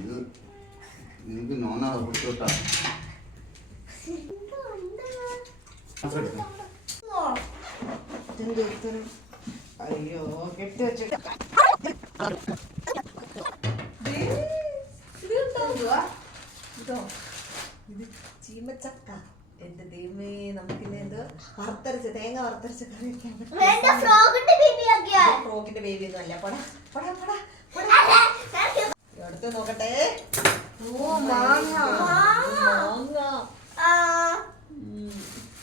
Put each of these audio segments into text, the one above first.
ഇത് നിനക്ക് നോനാളെ കൊടുത്തോട്ടാ. അയ്യോ കെട്ടി വെച്ചിട്ട് ഇതോ ഇത് ചീമച്ചക്ക. എന്റെ ദൈവമേ, നമുക്കിന്ന് എന്ത് വറുത്തരച്ച് തേങ്ങ വറുത്തരച്ച് കറി വെക്കാൻ ഫ്രോക്കിന്റെ ബേബി ഒന്നും അല്ല. എടുത്ത് നോക്കട്ടെ. ഓ മാങ്ങ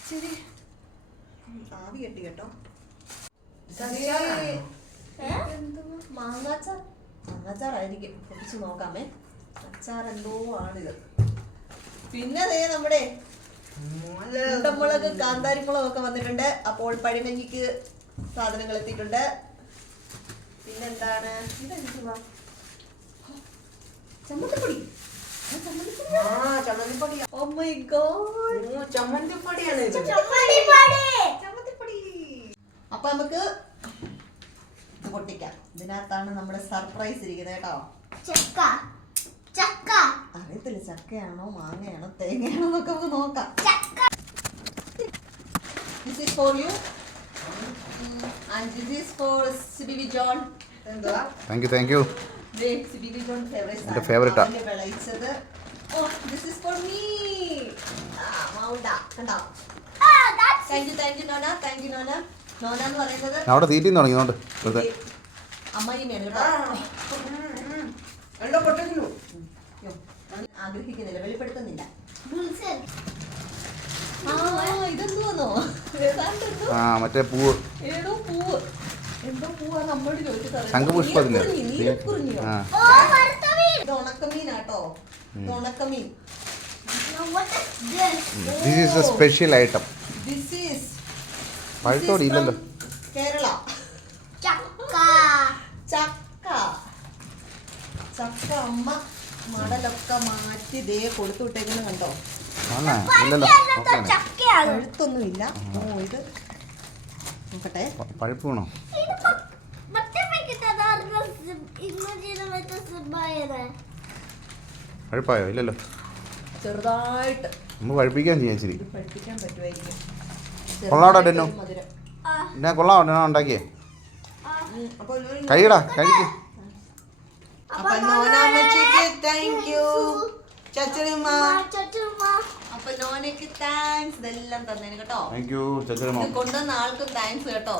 ശരി, ആവി കെട്ടി കേട്ടോ. മാങ്ങാച്ചാറായിരിക്കും, പൊടിച്ച് നോക്കാമേ. അച്ചാർ എന്തോ ആണിത്. പിന്നെ ദേ നമ്മുടെ ഉണ്ടമുളക് കാന്താരിമുളക് ഒക്കെ വന്നിട്ടുണ്ട്. അപ്പോൾ പഴിമഞ്ഞിക്ക് സാധനങ്ങൾ എത്തിയിട്ടുണ്ട്. പിന്നെന്താണ് ചമ്മന്തിപ്പൊടി. ചമ്മന്തിപ്പൊടി. ഓ മൈ ഗോഡ്, ചമ്മന്തിപ്പൊടിയാണ്. ചമ്മന്തിപ്പൊടി. അപ്പൊ നമുക്ക് ഇത് പൊട്ടിക്കാം. ഇതിനകത്താണ് നമ്മുടെ സർപ്രൈസ് ഇരിക്കുന്നത് കേട്ടോ. അറിയത്തില്ല ചക്കയാണോ മാങ്ങയാണോ തേങ്ങയാണോ എന്നൊക്കെ നമുക്ക് നോക്കാം. This is for you and this is for CBB John. എന്തുവാ? Thank you. CBB John എൻ്റെ ഫേവറേറ്റാ. വിളയിച്ചത്. Oh, this is for me. മൗണ്ട കണ്ടോ? Thank you Nona. Thank you Nona. Nona എന്ന് പറയുന്നത് അവിടെ തീറ്റിന്ന് തുടങ്ങിയോണ്ട് അമ്മായിമ്മയാണ് കേട്ടോ. ആഗ്രഹിക്കുന്നില്ല, വെളിപ്പെടുത്തുന്നില്ല. ഇതെന്തോന്നോ മറ്റേ പൂവ്, ഏതോ പൂവ്, എന്തോ പൂവാ നമ്മോട് ചോദിച്ചത്. ശംഖുപുഷ്പത്തില്ലേ? ഇത് ഉണക്കമീനാട്ടോ, ഇത് ഉണക്കമീൻ. This is a special item. This is പഴുത്തോടി ഇല്ലല്ലോ. കേരള ചക്ക. അമ്മ മടലൊക്കെ മാറ്റി ദേ കൊടുത്തു വിട്ടേക്കുന്ന കണ്ടോ. പഴുത്തൊന്നുമില്ല. ഓ ഇത് നോക്കട്ടെ, പഴുപ്പ് വേണോ? പഴുപ്പായോ? ഇല്ലല്ലോ, ചെറുതായിട്ട് നമ്മൾ പഴുപ്പിക്കാൻ ചെയ്യാൻ. ശരി, പഴുപ്പിക്കാൻ പറ്റുമായിരിക്കും. കൊള്ളാടോ ഡെന്നു, ഞാൻ കൊള്ളാമോ ഡെന്നോ ഉണ്ടാക്കിയേ? കഴിയടാ, കഴിക്ക്. അപ്പൊ നോനയ്ക്ക് താങ്ക്സ്. ഇതെല്ലാം തന്നേന് കേട്ടോ. Thank you Chachamma. കൊണ്ടുവന്ന ആൾക്കും താങ്ക്സ് കേട്ടോ.